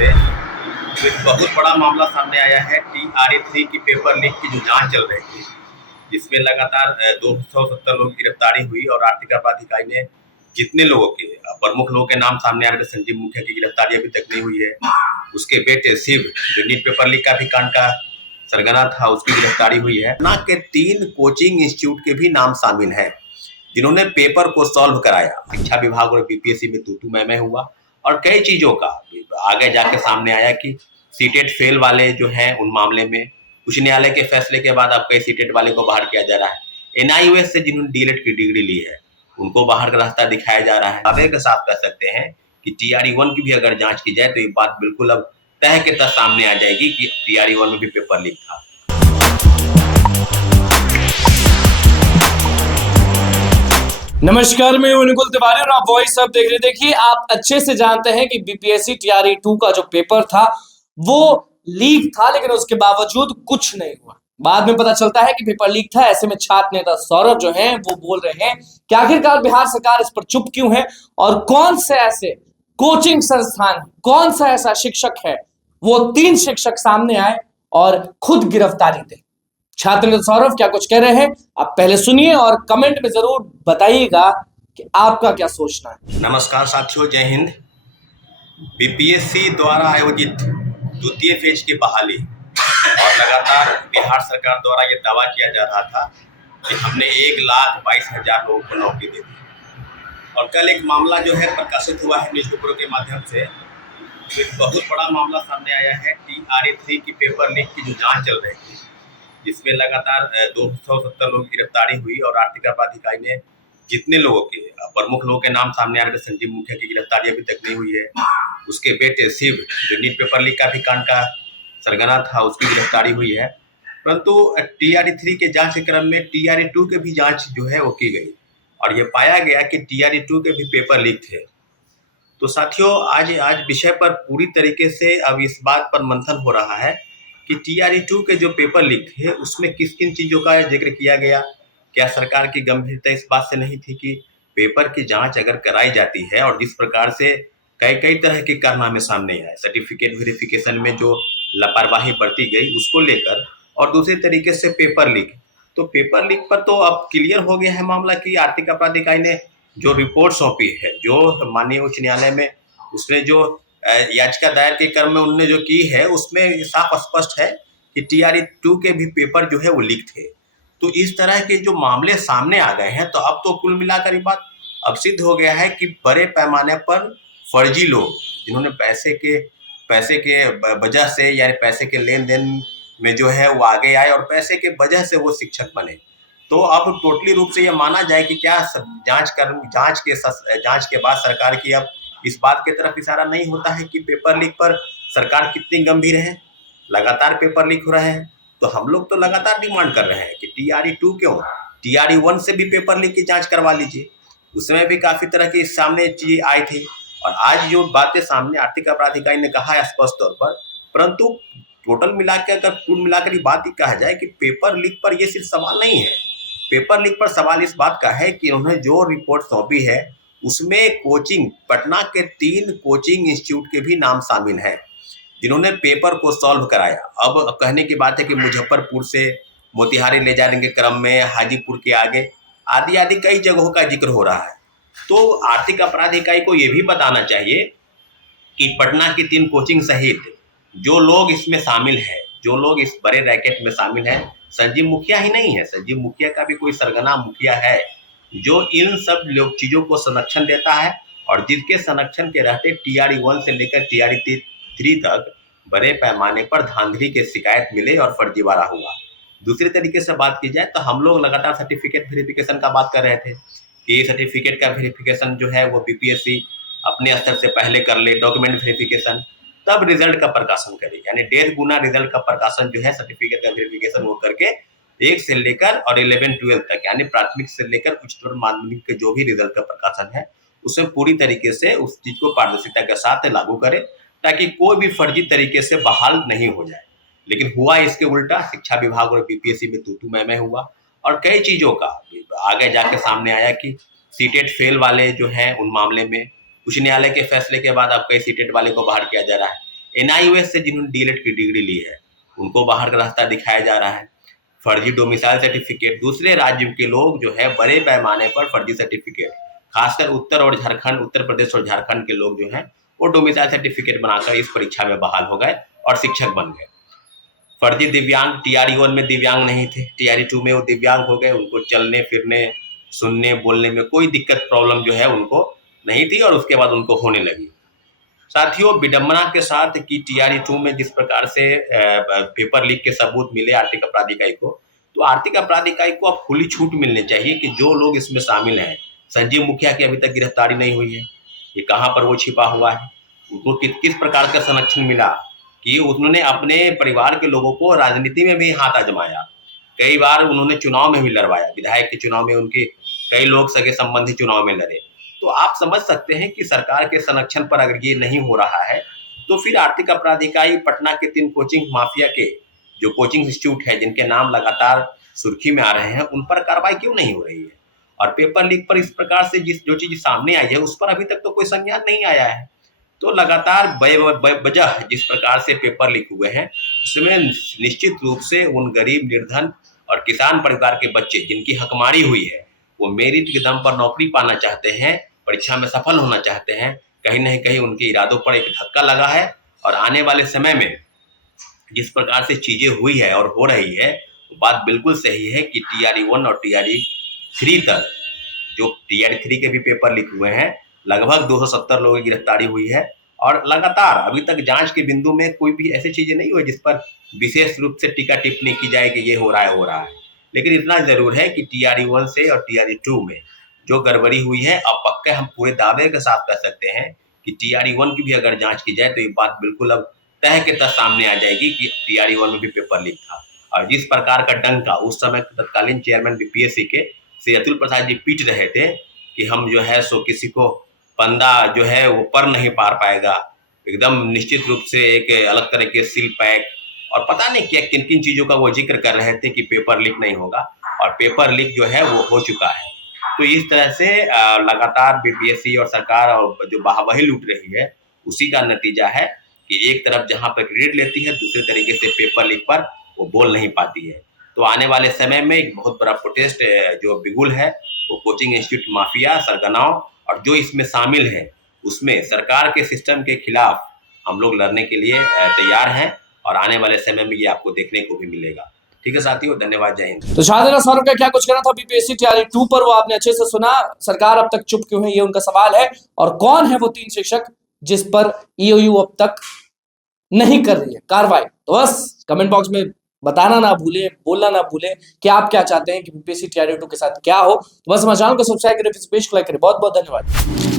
से जो एक बहुत बड़ा मामला सामने आया है। TRA-3 की पेपर लीक की जो जांच चल रही थी, जिसमें लगातार 270 लोगों की गिरफ्तारी हुई और आर्थिक अपराध इकाई ने जितने लोगों के प्रमुख लोगों के नाम सामने आ रहे थे, संजीव मुखिया की गिरफ्तारी अभी तक नहीं हुई है। उसके बेटे शिव, जो नीट पेपर लीक का भी कांड का सरगना था, उसकी गिरफ्तारी हुई है। पटना के 3 कोचिंग इंस्टीट्यूट के भी नाम शामिल हैं, जिन्होंने पेपर को सॉल्व कराया। शिक्षा विभाग और बीपीएससी में तू मैं हुआ और कई चीजों का आगे जाके सामने आया कि सीटेट फेल वाले जो हैं उन मामले में उच्च न्यायालय के फैसले के बाद अब कई सीटेट वाले को बाहर किया जा रहा है। एनआईओएस से जिन्होंने डीएलएड की डिग्री ली है उनको बाहर का रास्ता दिखाया जा रहा है। दावे के साथ कह सकते हैं कि TRE-1 की भी अगर जांच की जाए तो ये बात बिल्कुल अब तह के तह सामने आ जाएगी कि TRE-1 में भी पेपर लीक था। नमस्कार, मैं अनुकुल तिवारी और आप वॉइस अब देख रहे। देखिए, आप अच्छे से जानते हैं कि बीपीएससी TRE-2 का जो पेपर था वो लीक था, लेकिन उसके बावजूद कुछ नहीं हुआ। बाद में पता चलता है कि पेपर लीक था। ऐसे में छात्र नेता सौरभ जो हैं वो बोल रहे हैं कि आखिरकार बिहार सरकार इस पर चुप क्यों है और कौन से ऐसे कोचिंग संस्थान, कौन सा ऐसा शिक्षक है वो 3 शिक्षक सामने आए और खुद गिरफ्तारी दे। छात्र नेता सौरभ क्या कुछ कह रहे हैं, आप पहले सुनिए और कमेंट में जरूर बताइएगा कि आपका क्या सोचना है। नमस्कार साथियों, जय हिंद। बीपीएससी द्वारा आयोजित द्वितीय फेज की बहाली और लगातार बिहार सरकार द्वारा ये दावा किया जा रहा था कि हमने 1,22,000 लोगों को नौकरी दे दी। और कल एक मामला जो है प्रकाशित हुआ है न्यूज़पेपरों के माध्यम से। एक बहुत बड़ा मामला सामने आया है। TRA-3 की पेपर लीक की जो जांच चल रही थी, जिसमें लगातार 270 लोगों की गिरफ्तारी हुई और आर्थिक अपराध इकाई ने जितने लोगों के प्रमुख लोगों के नाम सामने आ रहे थे, संजीव मुखिया की गिरफ्तारी अभी तक नहीं हुई है। उसके बेटे शिव, जो नीट पेपर लीक का भी कांड का सरगना था, उसकी गिरफ्तारी हुई है। परंतु TRE-3 के जांच के क्रम में TRE-2 के भी जांच जो है वो की गई और ये पाया गया कि TRE-2 के भी पेपर लीक थे। तो साथियों, आज विषय पर पूरी तरीके से अब इस बात पर मंथन हो रहा है कि TRE-2 के जो पेपर लीक थे उसमें किन किन चीज़ों का जिक्र किया गया। क्या सरकार की गंभीरता इस बात से नहीं थी कि पेपर की जांच अगर कराई जाती है और जिस प्रकार से कई तरह के कारनामे सामने आए, सर्टिफिकेट वेरिफिकेशन में जो लापरवाही बरती गई उसको लेकर, और दूसरे तरीके से पेपर लीक। तो पेपर लीक पर तो अब क्लियर हो गया है मामला कि आर्थिक अपराध इकाई ने जो रिपोर्ट सौंपी है, जो माननीय उच्च न्यायालय में उसने जो याचिका दायर के क्रम में उन्होंने जो की है, उसमें साफ स्पष्ट है कि TRE-2 के भी पेपर जो है वो लीक थे। तो इस तरह के जो मामले सामने आ गए हैं, तो अब तो कुल मिलाकर ये बात अब सिद्ध हो गया है कि बड़े पैमाने पर फर्जी लोग, जिन्होंने पैसे के वजह से, यानी पैसे के लेन देन में जो है वो आगे आए और पैसे के वजह से वो शिक्षक बने। तो अब टोटली रूप से ये माना जाए कि क्या जांच के बाद सरकार की अब इस बात की तरफ इशारा नहीं होता है कि पेपर लीक पर सरकार कितनी गंभीर है। लगातार पेपर लीक हो रहे हैं, तो हम लोग तो लगातार डिमांड कर रहे हैं कि TRE-2 क्यों, TRE-1 से भी पेपर लीक की जांच करवा लीजिए। उसमें भी काफी तरह की सामने चीजें आई थी और आज जो बातें सामने आर्थिक अपराध इकाई ने कहा है स्पष्ट तौर पर, परंतु टोटल मिलाकर अगर कुल मिलाकर ये बात ही कहा जाए कि पेपर लीक पर ये सिर्फ सवाल नहीं है। पेपर लीक पर सवाल इस बात का है कि उन्होंने जो रिपोर्ट सौंपी है उसमें पटना के 3 कोचिंग इंस्टीट्यूट के भी नाम शामिल हैं, जिन्होंने पेपर को सॉल्व कराया। अब कहने की बात है कि मुजफ्फरपुर से मोतिहारी ले जाने के क्रम में हाजीपुर के आगे आदि कई जगहों का जिक्र हो रहा है। तो आर्थिक अपराध इकाई को ये भी बताना चाहिए कि पटना की 3 कोचिंग सहित जो लोग इसमें शामिल हैं, जो लोग इस बड़े रैकेट में शामिल हैं, संजीव मुखिया ही नहीं है। संजीव मुखिया का भी कोई सरगना मुखिया है जो इन सब चीजों को संरक्षण देता है और जिसके संरक्षण के रहते TRE-1 से लेकर TRE-3 तक बड़े पैमाने पर धांधली के शिकायत मिले और फर्जीवाड़ा हुआ। दूसरे तरीके से बात की जाए तो हम लोग लगातार सर्टिफिकेट वेरिफिकेशन का बात कर रहे थे कि सर्टिफिकेट का वेरिफिकेशन जो है वो बीपीएससी अपने स्तर से पहले कर ले, डॉक्यूमेंट वेरिफिकेशन, तब रिजल्ट का प्रकाशन करे। यानी 1.5 गुना रिजल्ट का प्रकाशन जो है सर्टिफिकेट का वेरिफिकेशन वो करके 1 से लेकर और 11-12 तक, यानी प्राथमिक से लेकर उच्चतर माध्यमिक के जो भी रिजल्ट का प्रकाशन है उसमें पूरी तरीके से उस चीज को पारदर्शिता के साथ लागू करे, ताकि कोई भी फर्जी तरीके से बहाल नहीं हो जाए। लेकिन हुआ इसके उल्टा। शिक्षा विभाग और बीपीएससी में तू मैं हुआ और कई चीजों का आगे जाके सामने आया कि सीटेट फेल वाले जो हैं उन मामले में उच्च न्यायालय के फैसले के बाद अब कई सीटेट वाले को बाहर किया जा रहा है। NIOS से जिन्होंने डीएलएड की डिग्री ली है उनको बाहर का रास्ता दिखाया जा रहा है। फर्जी डोमिसाइल सर्टिफिकेट, दूसरे राज्यों के लोग जो है बड़े पैमाने पर फर्जी सर्टिफिकेट, खासकर उत्तर प्रदेश और झारखंड के लोग जो हैं वो डोमिसाइल सर्टिफिकेट बनाकर इस परीक्षा में बहाल हो गए और शिक्षक बन गए। फर्जी दिव्यांग, TRE 1 में दिव्यांग नहीं थे, TRE 2 में वो दिव्यांग हो गए, उनको चलने फिरने सुनने बोलने में कोई दिक्कत प्रॉब्लम जो है उनको नहीं थी और उसके बाद उनको होने लगी। साथियों, विडंबना के साथ कि TRE 2 में जिस प्रकार से पेपर लीक के सबूत मिले आर्थिक अपराध इकाई को, तो आर्थिक अपराध इकाई को अब खुली छूट मिलनी चाहिए कि जो लोग इसमें शामिल हैं, संजीव मुखिया की अभी तक गिरफ्तारी नहीं हुई है, ये कहाँ पर वो छिपा हुआ है, उनको किस प्रकार का संरक्षण मिला कि उन्होंने अपने परिवार के लोगों को राजनीति में भी हाथ आजमाया, कई बार उन्होंने चुनाव में भी लड़वाया, विधायक के चुनाव में उनके कई लोग सगे संबंधी चुनाव में लड़े। तो आप समझ सकते हैं कि सरकार के संरक्षण पर अगर ये नहीं हो रहा है तो फिर आर्थिक अपराध इकाई पटना के 3 कोचिंग माफिया के जो कोचिंग इंस्टीट्यूट है जिनके नाम लगातार सुर्खी में आ रहे हैं उन पर कार्रवाई क्यों नहीं हो रही है। और पेपर लीक पर इस प्रकार से जो चीज सामने आई है उस पर अभी तक तो कोई संज्ञान नहीं आया है। तो लगातार बेवजह जिस प्रकार से पेपर लीक हुए हैं उसमें निश्चित रूप से उन गरीब निर्धन और किसान परिवार के बच्चे जिनकी हकमारी हुई है वो मेरिट के दम पर नौकरी पाना चाहते हैं, परीक्षा में सफल होना चाहते हैं, कहीं न कहीं उनके इरादों पर एक धक्का लगा है। और आने वाले समय में जिस प्रकार से चीजें हुई है और हो रही है वो बात बिल्कुल सही है कि TRE 1 और TRE 3 तक, जो TRE 3 के भी पेपर लीक हुए हैं, लगभग 270 लोगों की गिरफ्तारी हुई है और लगातार अभी तक जांच के बिंदु में कोई भी ऐसी चीजें नहीं हुई जिस पर विशेष रूप से टीका टिप्पणी की जाए कि ये हो रहा है। लेकिन इतना जरूर है कि TRE 1 से और TRE 2 में जो गड़बड़ी हुई है अब पक्का हम पूरे दावे के साथ कह सकते हैं कि TRE 1 की भी अगर जांच की जाए तो ये बात बिल्कुल अब तह के तह सामने आ जाएगी कि TRE 1 में भी पेपर लीक था। और जिस प्रकार का डंका उस समय तत्कालीन चेयरमैन BPSC के श्री अतुल प्रसाद जी पीट रहे थे कि हम जो है सो किसी को पंदा जो है वो पर नहीं पार पाएगा, एकदम निश्चित रूप से एक अलग तरह के सील पैक और पता नहीं क्या किन किन चीजों का वो जिक्र कर रहे थे कि पेपर लीक नहीं होगा और पेपर लीक जो है वो हो चुका है। तो इस तरह से लगातार BPSC और सरकार और जो वाहवाही लूट रही है उसी का नतीजा है कि एक तरफ जहां पर क्रेडिट लेती है दूसरे तरीके से पेपर लीक पर वो बोल नहीं पाती है। तो आने वाले समय में एक बहुत बड़ा प्रोटेस्ट जो बिगुल है वो कोचिंग इंस्टीट्यूट माफिया, सरगनाओं और जो इसमें शामिल है उसमें सरकार के सिस्टम के खिलाफ हम लोग लड़ने के लिए तैयार हैं और आने वाले समय में ये आपको देखने को भी मिलेगा। ठीक है साथियों, धन्यवाद, जय हिंद। तो शाहजहां सौरभ का क्या कुछ कहना था BPSC TRE 2 पर वो आपने अच्छे से सुना। सरकार अब तक चुप क्यों है ये उनका सवाल है और कौन है वो 3 शिक्षक जिस पर EOU अब तक नहीं कर रही है कार्रवाई। तो बस कमेंट बॉक्स में बताना ना भूले, बोलना ना भूले कि आप क्या चाहते हैं कि BPSC TRE 2 के साथ क्या हो। तो बस हमारे चैनल को सब्सक्राइब करें, फेसबुक पेज को लाइक करें। बहुत बहुत धन्यवाद।